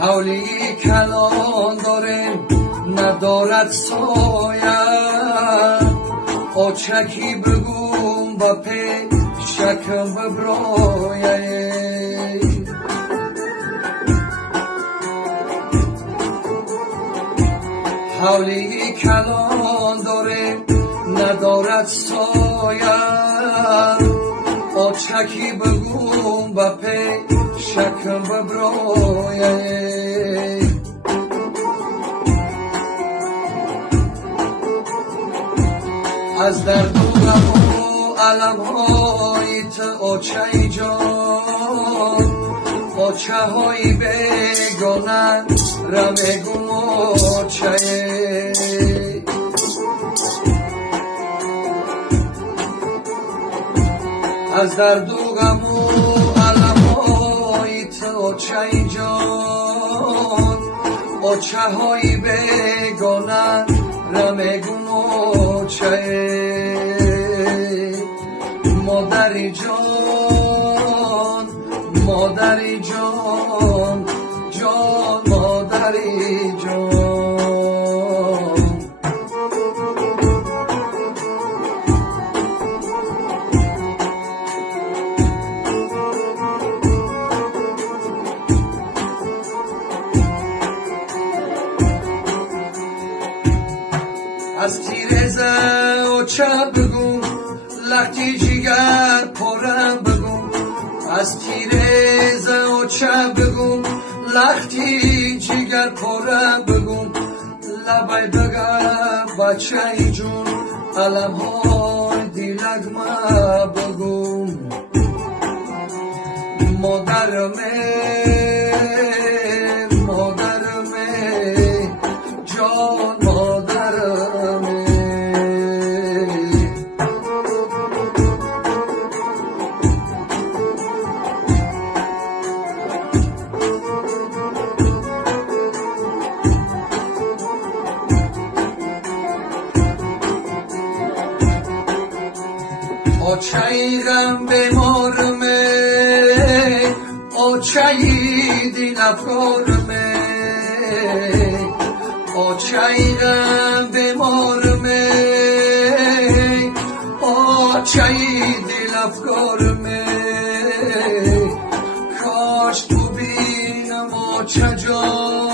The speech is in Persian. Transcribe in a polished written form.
حولی کلان داره ندارد سایه آچکی بگوم با پی شکم ببرایه حولی کلان داره ندارد سایه آچکی بگوم با پی شکم ببرایه از درد و غم و علم‌هایت آچه جان آچه های بگانه رمگم آچه از درد و غم و علم‌هایت آچه جان آچه های بگانه رمگم آچه مادری جان مادری جان جان مادری جان از تیرزه و چپ بگو لختی جیگر پرم بگو از تیرزه و چپ بگو لختی جیگر پرم بگو لبای بگم بچه جون علم های دیلگمه بگو مادرمه جان مادرمه آچه غم بیمارمه آچه دین افکارمه آچه غم بیمارمه آچه دل افکارمه کاش تو بینم آچه جان